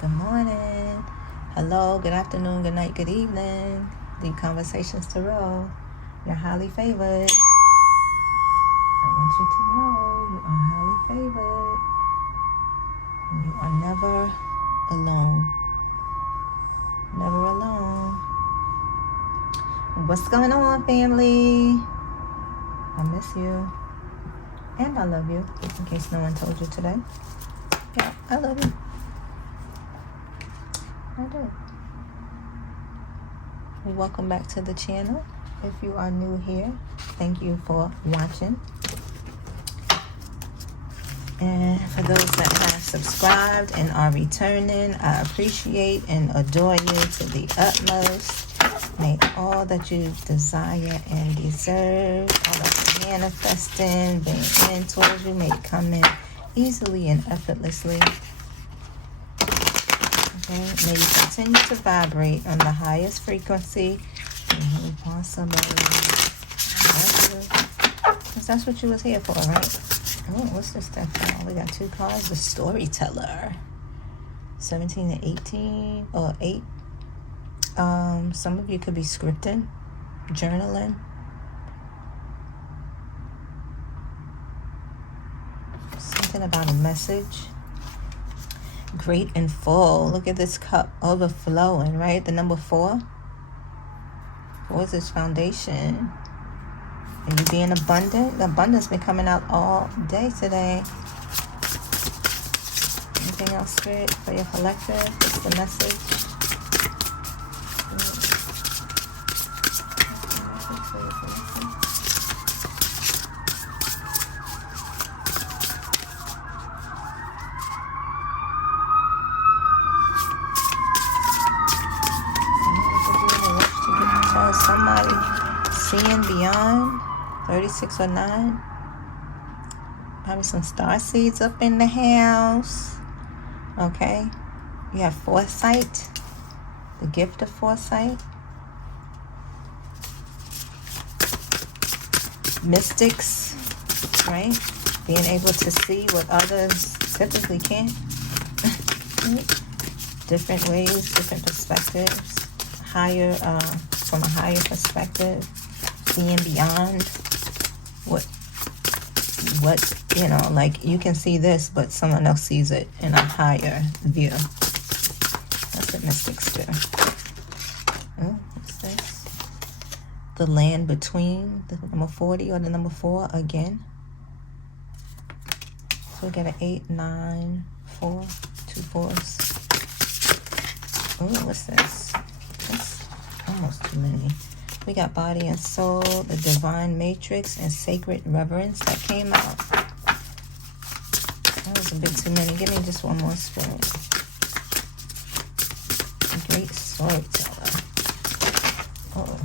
Good morning. Hello, good afternoon, good night, good evening. Deep Conversations to Roll. You're highly favored. I want you to know you are highly favored. And you are never alone. Never alone. What's going on, family? I miss you. And I love you, just in case no one told you today. Yeah, I love you. I do. Welcome back to the channel. If you are new here, thank you for watching. And for those that have subscribed and are returning, I appreciate and adore you to the utmost. May all that you desire and deserve, all that you're manifesting, being in towards you, may come in easily and effortlessly. Okay, may you continue to vibrate on the highest frequency. Because that's what you was here for, right? Oh, what's this stuff for? We got two cards. The Storyteller. 17 and 18 or 8. Some of you could be scripting, journaling. Something about a message. Great and full. Look at this cup overflowing, right? The number 4. What is this foundation? Are you being abundant? The abundance been coming out all day today. Anything else, Spirit, for your collective? What's the message? Somebody seeing beyond 36 or 9. Probably some star seeds up in the house. Okay. You have foresight. The gift of foresight. Mystics. Right? Being able to see what others typically can't. Different ways, different perspectives. Higher, from a higher perspective, seeing beyond what like you can see this, but someone else sees it in a higher view. That's what mystics do. Oh, what's this? The land between, the number 40 or the number 4 again. So we get an 8, 9, 4, 2 4s. Oh, what's this? That's almost too many. We got body and soul, the divine matrix, and sacred reverence that came out. That was a bit too many. Give me just one more, Spirit. Great storyteller. Oh,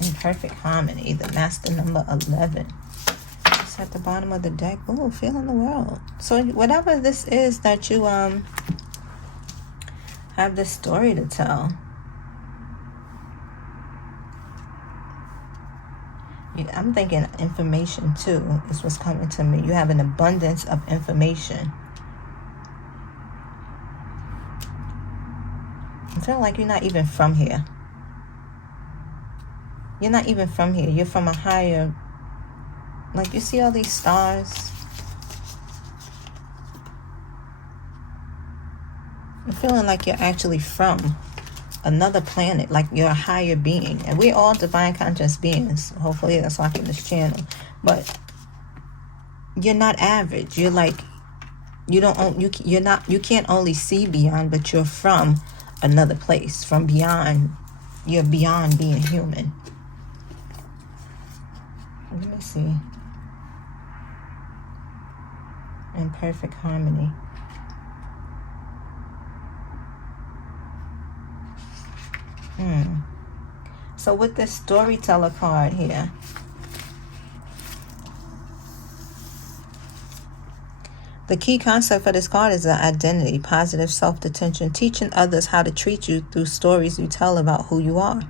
in perfect harmony, the master number 11. It's at the bottom of the deck. Oh, feeling the world. So whatever this is that you have this story to tell. I'm thinking information too is what's coming to me. You have an abundance of information. I feel like you're not even from here. You're not even from here. You're from a higher, like you see all these stars. I'm feeling like you're actually from another planet, like you're a higher being, and we're all divine conscious beings. Hopefully that's watching this channel, but you're not average. You're like, you can't only see beyond, but you're from another place, from beyond. You're beyond being human. Let me see. In perfect harmony. So with this storyteller card here, the key concept for this card is the identity, positive self-detention, teaching others how to treat you through stories you tell about who you are.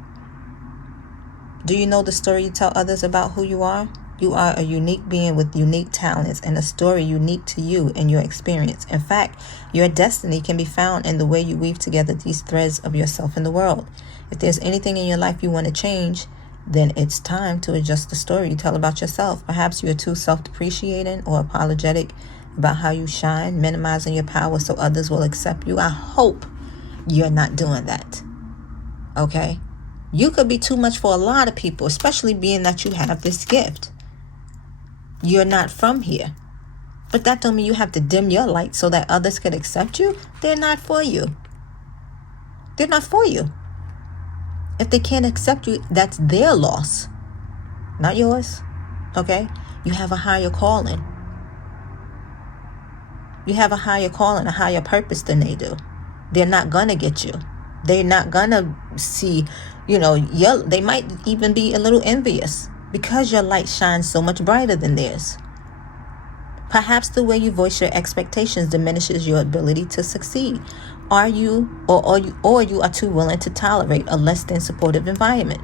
Do you know the story you tell others about who you are? You are a unique being with unique talents and a story unique to you and your experience. In fact, your destiny can be found in the way you weave together these threads of yourself in the world. If there's anything in your life you want to change, then it's time to adjust the story you tell about yourself. Perhaps you're too self-depreciating or apologetic about how you shine, minimizing your power so others will accept you. I hope you're not doing that. Okay? You could be too much for a lot of people, especially being that you have this gift. You're not from here. But that don't mean you have to dim your light so that others could accept you. They're not for you. They're not for you. If they can't accept you, that's their loss, not yours. Okay? You have a higher calling. You have a higher calling, a higher purpose than they do. They're not going to get you. They're not going to see, they might even be a little envious because your light shines so much brighter than theirs. Perhaps the way you voice your expectations diminishes your ability to succeed. Are you are too willing to tolerate a less than supportive environment?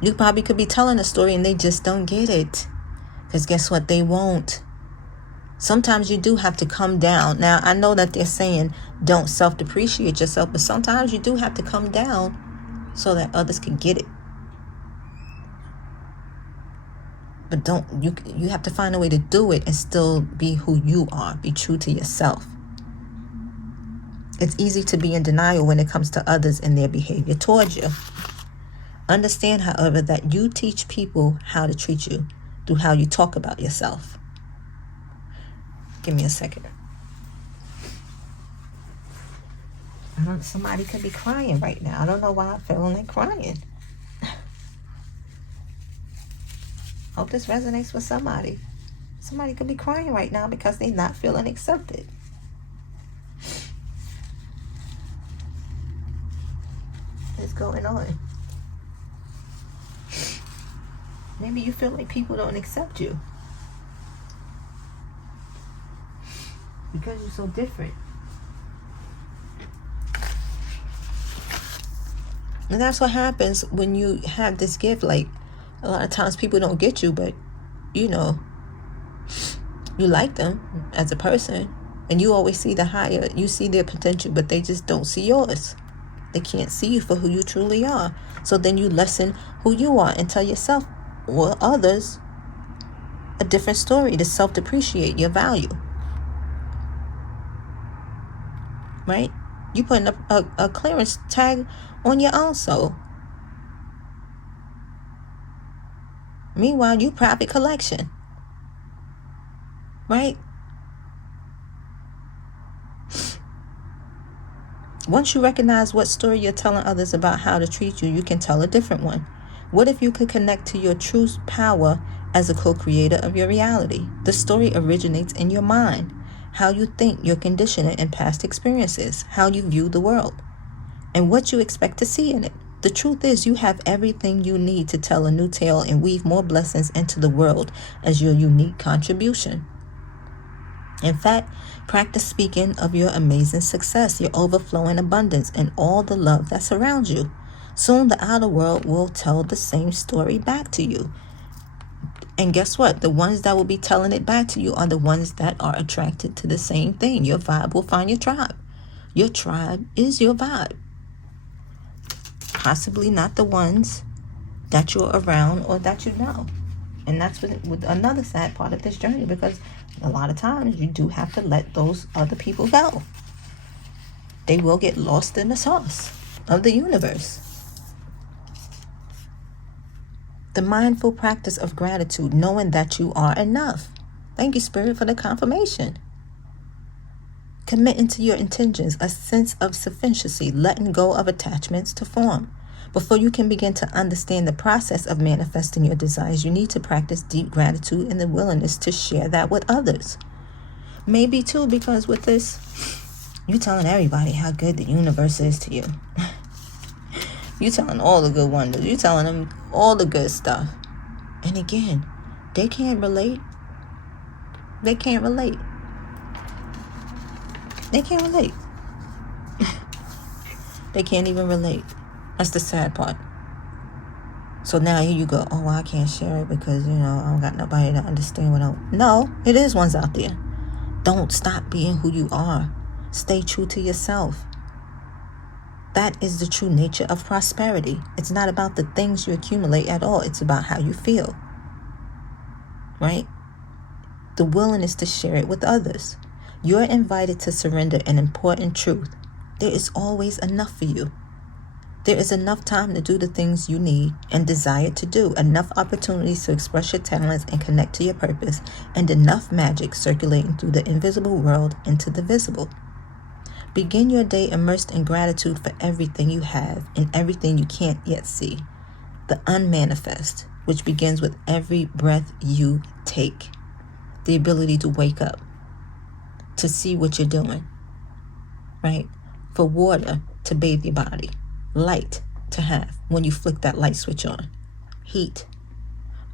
You probably could be telling a story and they just don't get it. Because guess what? They won't. Sometimes you do have to come down. Now, I know that they're saying don't self-depreciate yourself, but sometimes you do have to come down so that others can get it. But you have to find a way to do it and still be who you are. Be true to yourself. It's easy to be in denial when it comes to others and their behavior towards you. Understand, however, that you teach people how to treat you through how you talk about yourself. Give me a second. Somebody could be crying right now. I don't know why I'm feeling like crying. Hope this resonates with somebody. Somebody could be crying right now because they're not feeling accepted. What's going on? Maybe you feel like people don't accept you because you're so different. And that's what happens when you have this gift. Like, a lot of times people don't get you, but you like them as a person, and you always see you see their potential, but they just don't see yours. They can't see you for who you truly are. So then you lessen who you are and tell yourself or others a different story to self-depreciate your value. Right? You putting a clearance tag on your own soul. Meanwhile, you private collection. Right? Once you recognize what story you're telling others about how to treat you, you can tell a different one. What if you could connect to your true power as a co-creator of your reality? The story originates in your mind, how you think, your conditioning and past experiences, how you view the world, and what you expect to see in it. The truth is, you have everything you need to tell a new tale and weave more blessings into the world as your unique contribution. In fact, practice speaking of your amazing success, your overflowing abundance, and all the love that surrounds you. Soon the outer world will tell the same story back to you. And guess what? The ones that will be telling it back to you are the ones that are attracted to the same thing. Your vibe will find your tribe. Your tribe is your vibe. Possibly not the ones that you're around or that you know. And that's with another sad part of this journey, because a lot of times you do have to let those other people go. They will get lost in the sauce of the universe. The mindful practice of gratitude, knowing that you are enough. Thank you, Spirit, for the confirmation. Committing to your intentions, a sense of sufficiency, letting go of attachments to form. Before you can begin to understand the process of manifesting your desires, you need to practice deep gratitude and the willingness to share that with others. Maybe too, because with this, you're telling everybody how good the universe is to you. You're telling all the good wonders. You're telling them all the good stuff. And again, they can't relate. They can't relate. They can't relate. They can't even relate. That's the sad part. So now here you go, oh, well, I can't share it because, I don't got nobody to understand what I'm... No, it is ones out there. Don't stop being who you are. Stay true to yourself. That is the true nature of prosperity. It's not about the things you accumulate at all. It's about how you feel. Right? The willingness to share it with others. You're invited to surrender an important truth. There is always enough for you. There is enough time to do the things you need and desire to do, enough opportunities to express your talents and connect to your purpose, and enough magic circulating through the invisible world into the visible. Begin your day immersed in gratitude for everything you have and everything you can't yet see. The unmanifest, which begins with every breath you take. The ability to wake up, to see what you're doing, right? For water to bathe your body. Light to have when you flick that light switch on. Heat.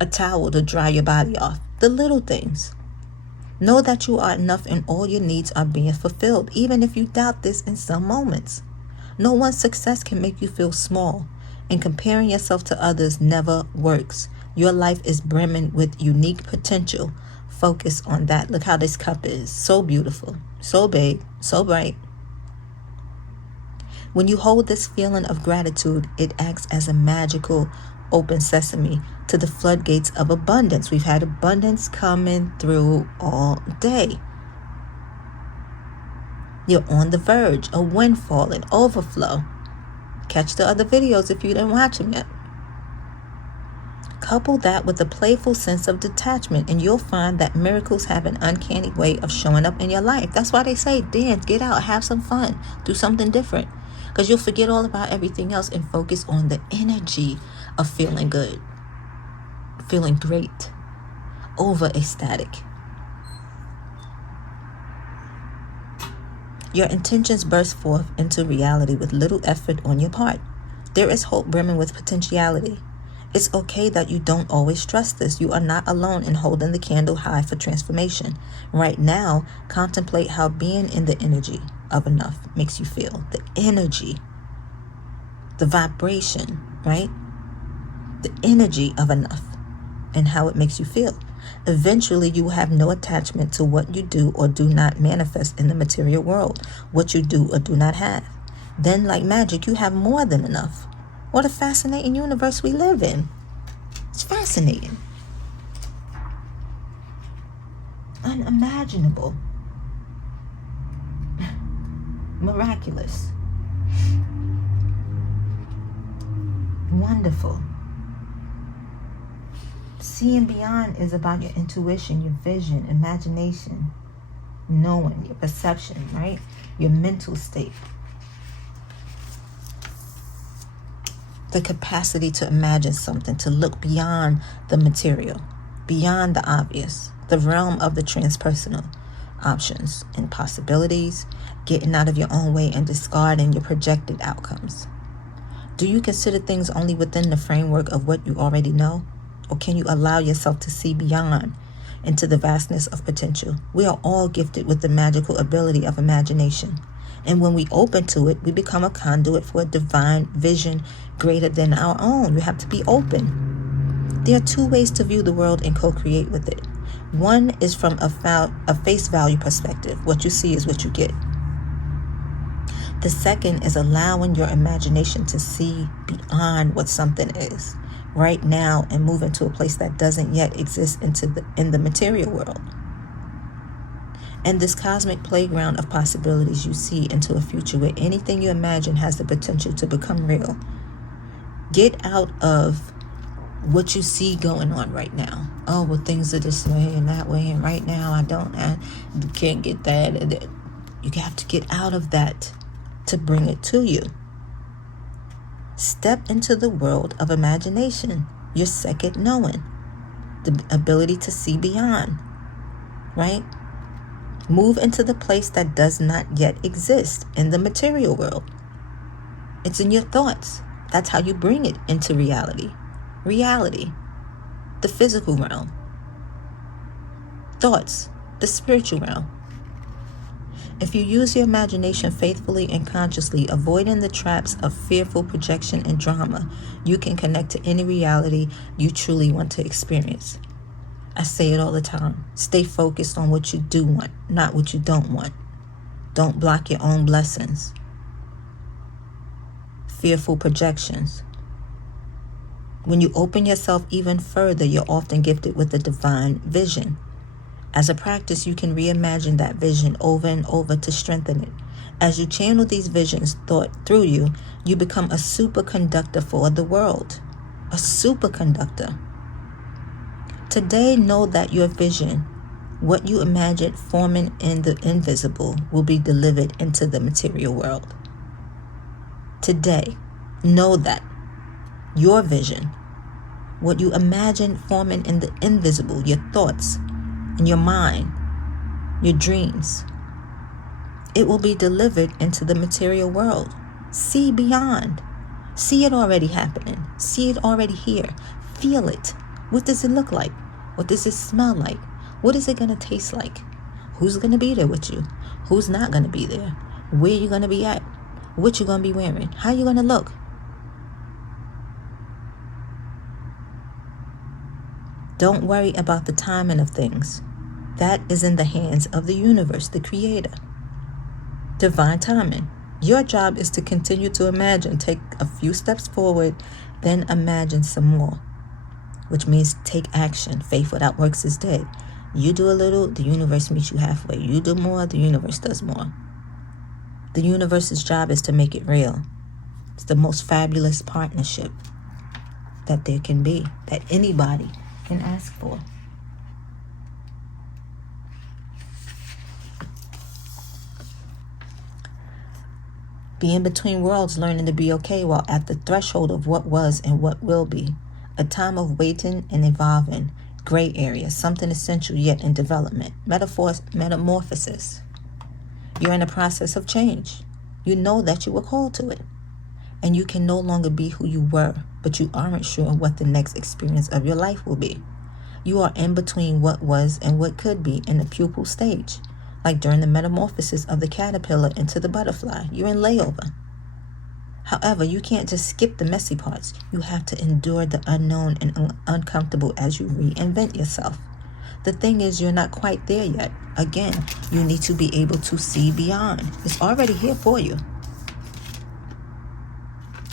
A towel to dry your body off. The little things. Know that you are enough and all your needs are being fulfilled, even if you doubt this in some moments. No one's success can make you feel small, and comparing yourself to others never works. Your life is brimming with unique potential. Focus on that. Look how this cup is. So beautiful, so big, so bright. When you hold this feeling of gratitude, it acts as a magical open sesame to the floodgates of abundance. We've had abundance coming through all day. You're on the verge, a windfall, an overflow. Catch the other videos if you didn't watch them yet. Couple that with a playful sense of detachment, and you'll find that miracles have an uncanny way of showing up in your life. That's why they say, dance, get out, have some fun, do something different. Because you'll forget all about everything else and focus on the energy of feeling good, feeling great, over ecstatic. Your intentions burst forth into reality with little effort on your part. There is hope brimming with potentiality. It's okay that you don't always trust this. You are not alone in holding the candle high for transformation. Right now, contemplate how being in the energy of enough makes you feel. The energy, the vibration, right? The energy of enough and how it makes you feel. Eventually, you will have no attachment to what you do or do not manifest in the material world, what you do or do not have. Then, like magic, you have more than enough. What a fascinating universe we live in. It's fascinating. Unimaginable. Miraculous. Wonderful. Seeing beyond is about your intuition, your vision, imagination, knowing, your perception, right? Your mental state. The capacity to imagine something, to look beyond the material, beyond the obvious, the realm of the transpersonal options and possibilities, getting out of your own way and discarding your projected outcomes. Do you consider things only within the framework of what you already know? Or can you allow yourself to see beyond into the vastness of potential? We are all gifted with the magical ability of imagination. And when we open to it, we become a conduit for a divine vision greater than our own. You have to be open. There are two ways to view the world and co-create with it. One is from a face value perspective. What you see is what you get. The second is allowing your imagination to see beyond what something is right now and move into a place that doesn't yet exist in the material world. And this cosmic playground of possibilities, you see into a future where anything you imagine has the potential to become real. Get out of what you see going on right now. Oh, well, things are this way and that way, and right now I can't get that. You have to get out of that to bring it to you. Step into the world of imagination, your second knowing, the ability to see beyond, right? Move into the place that does not yet exist in the material world. It's in your thoughts. That's how you bring it into reality. Reality, the physical realm. Thoughts, the spiritual realm. If you use your imagination faithfully and consciously, avoiding the traps of fearful projection and drama, you can connect to any reality you truly want to experience. I say it all the time. Stay focused on what you do want, not what you don't want. Don't block your own blessings. Fearful projections. When you open yourself even further, you're often gifted with a divine vision. As a practice, you can reimagine that vision over and over to strengthen it. As you channel these visions thought through you, you become a superconductor for the world. A superconductor. Today, know that your vision, what you imagine forming in the invisible, will be delivered into the material world. Today, know that your vision, what you imagine forming in the invisible, your thoughts, in your mind, your dreams, it will be delivered into the material world. See beyond. See it already happening. See it already here. Feel it. What does it look like? What does it smell like? What is it going to taste like? Who's going to be there with you? Who's not going to be there? Where you going to be at? What you going to be wearing? How you going to look? Don't worry about the timing of things. That is in the hands of the universe, the creator. Divine timing. Your job is to continue to imagine. Take a few steps forward, then imagine some more, which means take action. Faith without works is dead. You do a little, the universe meets you halfway. You do more, the universe does more. The universe's job is to make it real. It's the most fabulous partnership that there can be, that anybody can ask for. Be in between worlds, learning to be okay while at the threshold of what was and what will be. A time of waiting and evolving. Gray area, something essential yet in development. Metamorphosis. You're in a process of change. You know that you were called to it. And you can no longer be who you were, but you aren't sure what the next experience of your life will be. You are in between what was and what could be in the pupal stage. Like during the metamorphosis of the caterpillar into the butterfly, you're in layover. However, you can't just skip the messy parts. You have to endure the unknown and uncomfortable as you reinvent yourself. The thing is, you're not quite there yet. Again, you need to be able to see beyond. It's already here for you.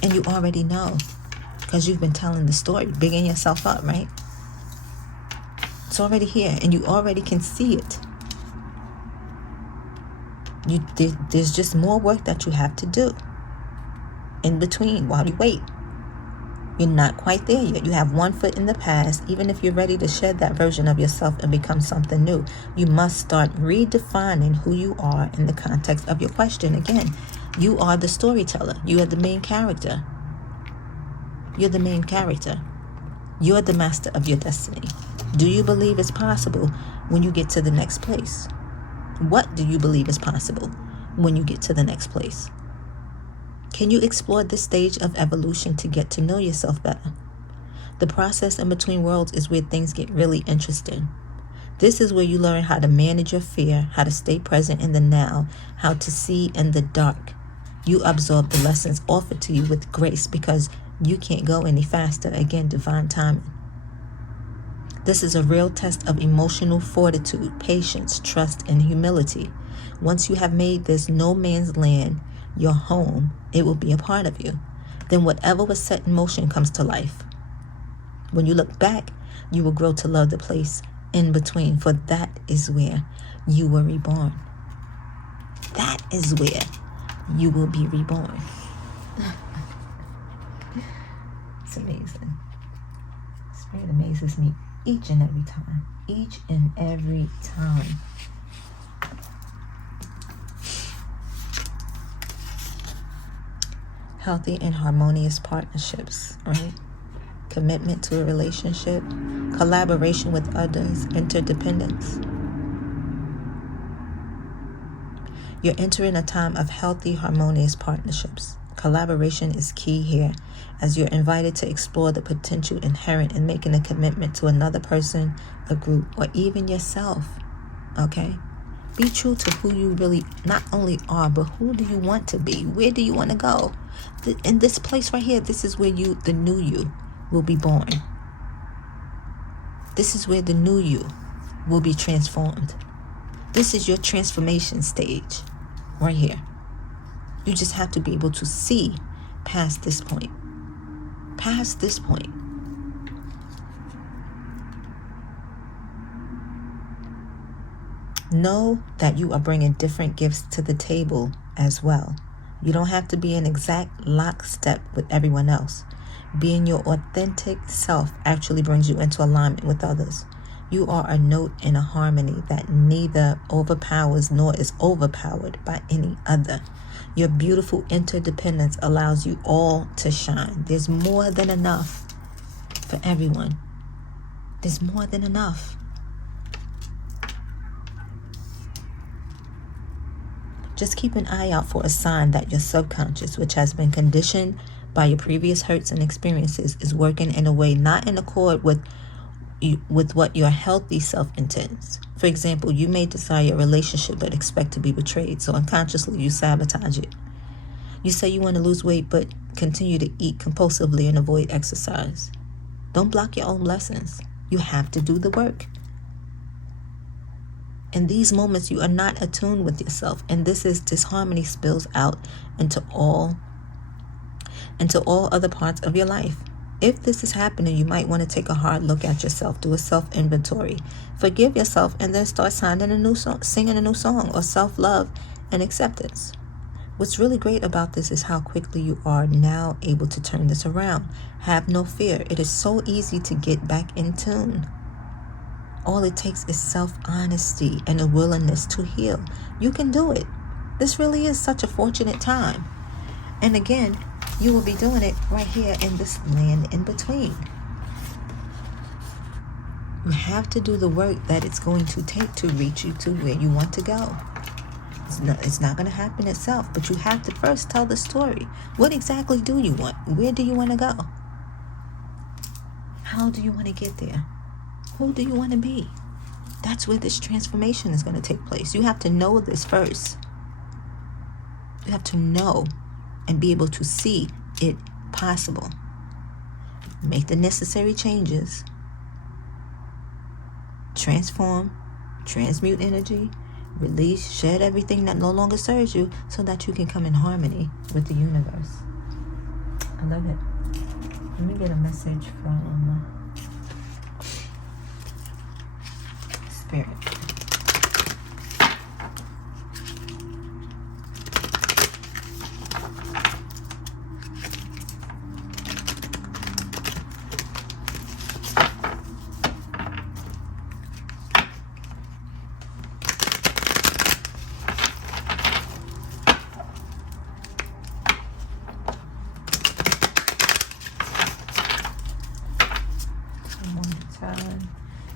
And you already know, because you've been telling the story, bigging yourself up, right? It's already here, and you already can see it. There's just more work that you have to do in between while you wait. You're not quite there yet. You have one foot in the past. Even if you're ready to shed that version of yourself and become something new, you must start redefining who you are in the context of your question. Again, you are the storyteller. You are the main character. You're the main character. You're the master of your destiny. Do you believe it's possible when you get to the next place? What do you believe is possible when you get to the next place? Can you explore this stage of evolution to get to know yourself better? The process in between worlds is where things get really interesting. This is where you learn how to manage your fear, how to stay present in the now, how to see in the dark. You absorb the lessons offered to you with grace because you can't go any faster. Again, divine timing. This is a real test of emotional fortitude, patience, trust, and humility. Once you have made this no man's land your home, it will be a part of you. Then whatever was set in motion comes to life. When you look back, you will grow to love the place in between, for that is where you were reborn. That is where you will be reborn. It's amazing. Spirit amazes me each and every time. Each and every time. Healthy and harmonious partnerships, right? Commitment to a relationship, collaboration with others, interdependence. You're entering a time of healthy, harmonious partnerships. Collaboration is key here, as you're invited to explore the potential inherent in making a commitment to another person, a group, or even yourself, okay? Be true to who you really not only are, but who do you want to be? Where do you want to go? In this place right here, this is where the new you will be born. This is where the new you will be transformed. This is your transformation stage right here. You just have to be able to see past this point. Past this point. Know that you are bringing different gifts to the table as well. You don't have to be in exact lockstep with everyone else. Being your authentic self actually brings you into alignment with others. You are a note in a harmony that neither overpowers nor is overpowered by any other. Your beautiful interdependence allows you all to shine. There's more than enough for everyone. There's more than enough. Just keep an eye out for a sign that your subconscious, which has been conditioned by your previous hurts and experiences, is working in a way not in accord with what your healthy self intends. For example, you may desire a relationship but expect to be betrayed, so unconsciously you sabotage it. You say you want to lose weight but continue to eat compulsively and avoid exercise. Don't block your own blessings. You have to do the work. In these moments, you are not attuned with yourself, and disharmony spills out into all other parts of your life. If this is happening, you might want to take a hard look at yourself, do a self-inventory, forgive yourself, and then start singing a new song, or self-love and acceptance. What's really great about this is how quickly you are now able to turn this around. Have no fear. It is so easy to get back in tune. All it takes is self-honesty and a willingness to heal. You can do it. This really is such a fortunate time. And again, you will be doing it right here in this land in between. You have to do the work that it's going to take to reach you to where you want to go. It's not going to happen itself, but you have to first tell the story. What exactly do you want? Where do you want to go? How do you want to get there? Who do you want to be? That's where this transformation is going to take place. You have to know this first. You have to know and be able to see it possible. Make the necessary changes. Transform, transmute energy, release, shed everything that no longer serves you so that you can come in harmony with the universe. I love it. Let me get a message from Spirit.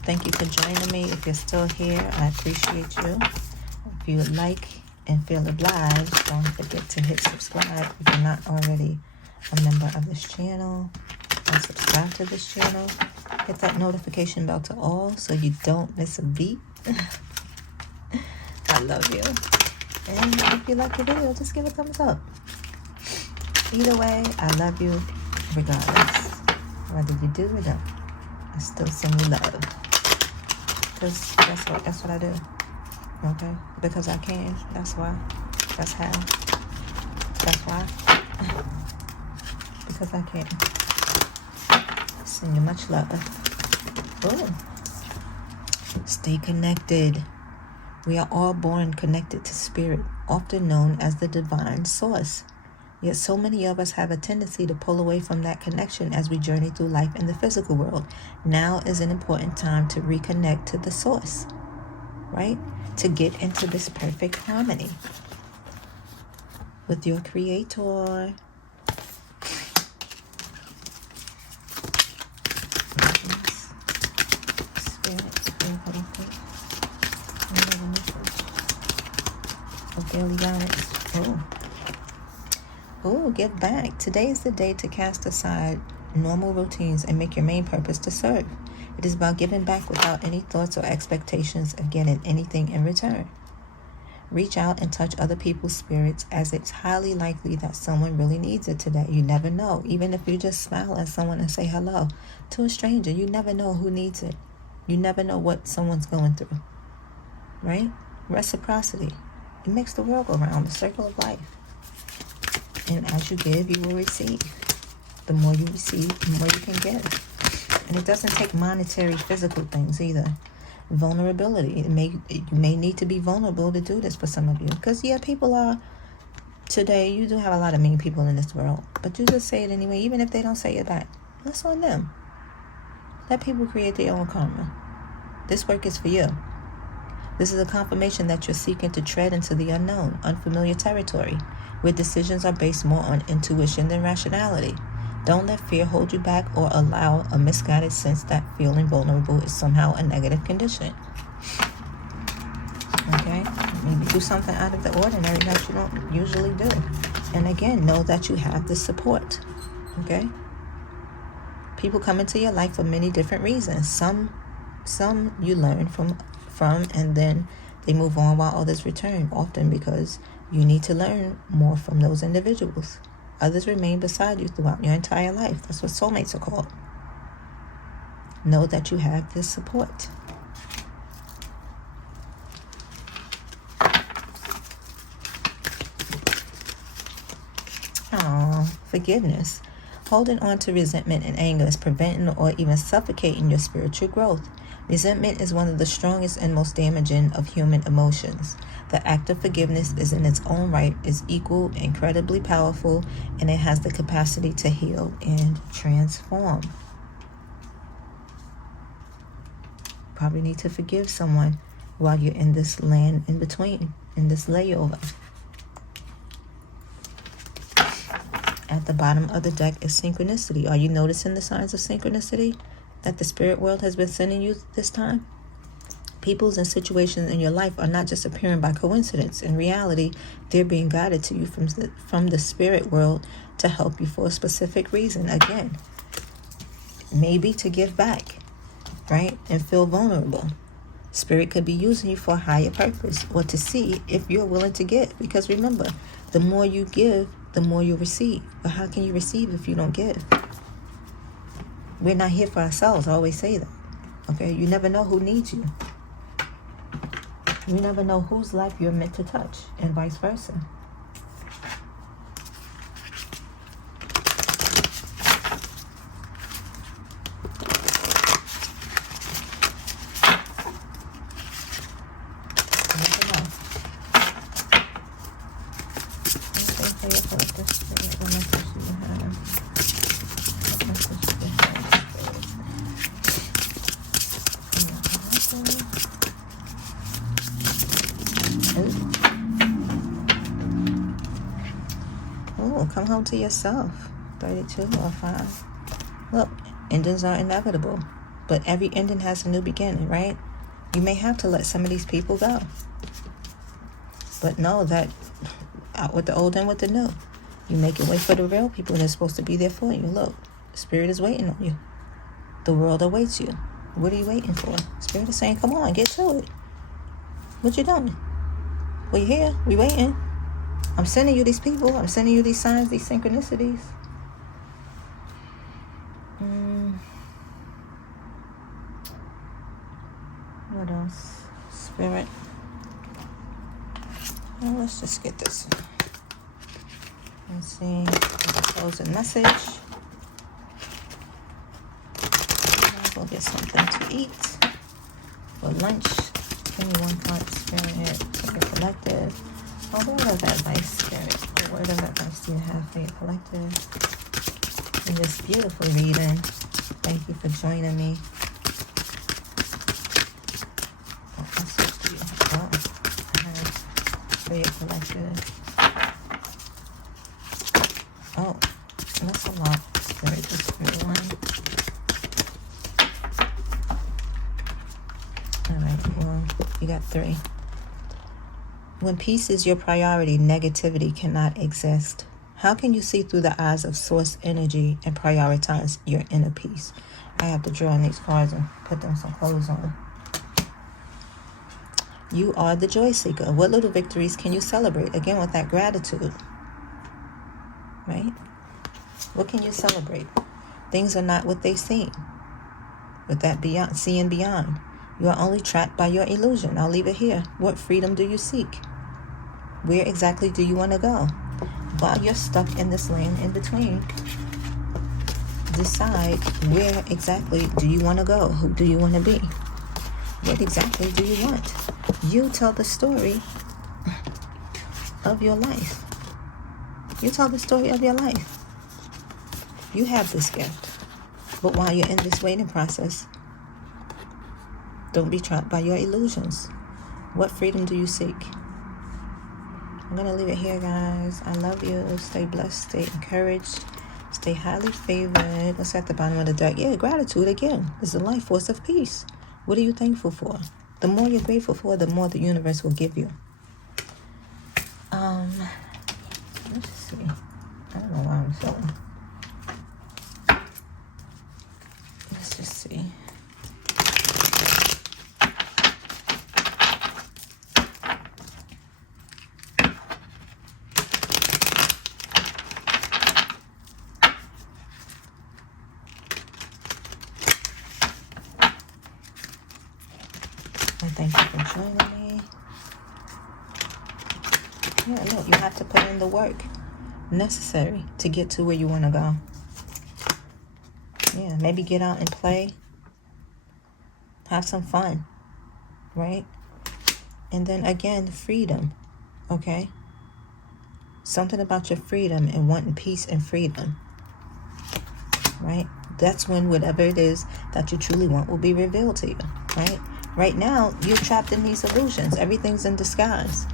Thank you for joining me. If you're still here, I appreciate you. If you would like and feel obliged, don't forget to hit subscribe if you're not already a member of this channel. And subscribe to this channel. Hit that notification bell to all so you don't miss a beat. I love you. And if you like the video, just give it a thumbs up. Either way, I love you regardless. Whether you do or don't, I still send you love. Because that's what I do. Okay? Because I can. That's why. That's how. That's why. Because I can. Send you much love. Oh. Stay connected. We are all born connected to spirit, often known as the divine source. Yet so many of us have a tendency to pull away from that connection as we journey through life in the physical world. Now is an important time to reconnect to the source, right? To get into this perfect harmony with your creator. Daily guidance. Oh, get back. Today is the day to cast aside normal routines and make your main purpose to serve. It is about giving back without any thoughts or expectations of getting anything in return. Reach out and touch other people's spirits, as it's highly likely that someone really needs it today. You never know. Even if you just smile at someone and say hello to a stranger, you never know who needs it. You never know what someone's going through, right? Reciprocity. It makes the world go round, the circle of life. And as you give, you will receive. The more you receive, the more you can give. And it doesn't take monetary, physical things either. Vulnerability. You may need to be vulnerable to do this for some of you. Because, yeah, people are, today, you do have a lot of mean people in this world. But you just say it anyway, even if they don't say it back. That's on them. Let people create their own karma. This work is for you. This is a confirmation that you're seeking to tread into the unknown, unfamiliar territory, where decisions are based more on intuition than rationality. Don't let fear hold you back or allow a misguided sense that feeling vulnerable is somehow a negative condition. Okay? Maybe do something out of the ordinary that you don't usually do. And again, know that you have the support. Okay? People come into your life for many different reasons. Some you learn from and then they move on while others return, often because you need to learn more from those individuals. Others remain beside you throughout your entire life. That's what soulmates are called. Know that you have this support. Forgiveness. Holding on to resentment and anger is preventing or even suffocating your spiritual growth. Resentment is one of the strongest and most damaging of human emotions. The act of forgiveness is in its own right, is equal, incredibly powerful, and it has the capacity to heal and transform. Probably need to forgive someone while you're in this land in between, in this layover. At the bottom of the deck is synchronicity. Are you noticing the signs of synchronicity that the spirit world has been sending you this time? Peoples and situations in your life are not just appearing by coincidence. In reality, they're being guided to you from the spirit world to help you for a specific reason. Again, maybe to give back, right? And feel vulnerable. Spirit could be using you for a higher purpose, or to see if you're willing to give. Because remember, the more you give, the more you receive. But how can you receive if you don't give? We're not here for ourselves. I always say that. Okay? You never know who needs you. You never know whose life you're meant to touch, and vice versa. Come home to yourself. 32 or 5. Look, endings are inevitable, but every ending has a new beginning, right? You may have to let some of these people go, but know that out with the old and with the new. You make it way for the real people that's supposed to be there for you. Look, Spirit is waiting on you. The world awaits you. What are you waiting for? Spirit is saying, come on, get to it. What you doing? Well, you're here. We waiting. I'm sending you these people. I'm sending you these signs, these synchronicities. What else? Spirit. Well, let's just get this. Let's see. Closing message. I'll go get something to eat for lunch. Give me one card, Spirit, for the collective. What word of advice, Spirit? What word of advice do you have for your collective? In this beautiful reading. Thank you for joining me. What message do you have for your collective? Oh, that's a lot, Spirit. Just for one. Alright, well, you got 3. When peace is your priority, negativity cannot exist. How can you see through the eyes of source energy and prioritize your inner peace? I have to draw in these cards and put them some clothes on. You are the joy seeker. What little victories can you celebrate? Again, with that gratitude, right? What can you celebrate? Things are not what they seem. With that beyond, seeing beyond. You are only trapped by your illusion. I'll leave it here. What freedom do you seek? Where exactly do you want to go? While you're stuck in this land in between, decide where exactly do you want to go? Who do you want to be? What exactly do you want? You tell the story of your life. You tell the story of your life. You have this gift. But while you're in this waiting process, don't be trapped by your illusions. What freedom do you seek? I'm going to leave it here, guys. I love you. Stay blessed. Stay encouraged. Stay highly favored. What's at the bottom of the deck? Yeah, gratitude again is the life force of peace. What are you thankful for? The more you're grateful for, the more the universe will give you. Let's see. I don't know why I'm feeling. Let's just see. Thank you for joining me. Yeah, look, you have to put in the work necessary to get to where you want to go. Yeah, maybe get out and play. Have some fun, right? And then again, freedom, okay? Something about your freedom and wanting peace and freedom, right? That's when whatever it is that you truly want will be revealed to you, right? Right now, you're trapped in these illusions. Everything's in disguise.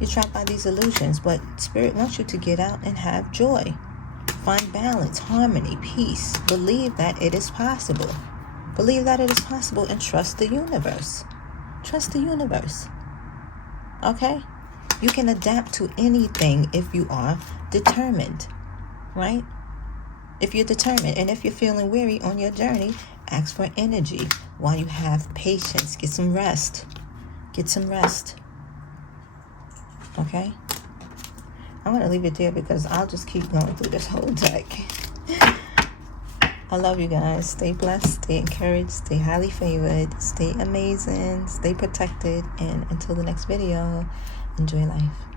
You're trapped by these illusions, but Spirit wants you to get out and have joy. Find balance, harmony, peace. Believe that it is possible. Believe that it is possible and trust the universe. Trust the universe. Okay? You can adapt to anything if you are determined, right? If you're determined, and if you're feeling weary on your journey, ask for energy while you have patience. Get some rest. Get some rest. Okay? I'm going to leave it there because I'll just keep going through this whole deck. I love you guys. Stay blessed. Stay encouraged. Stay highly favored. Stay amazing. Stay protected. And until the next video, enjoy life.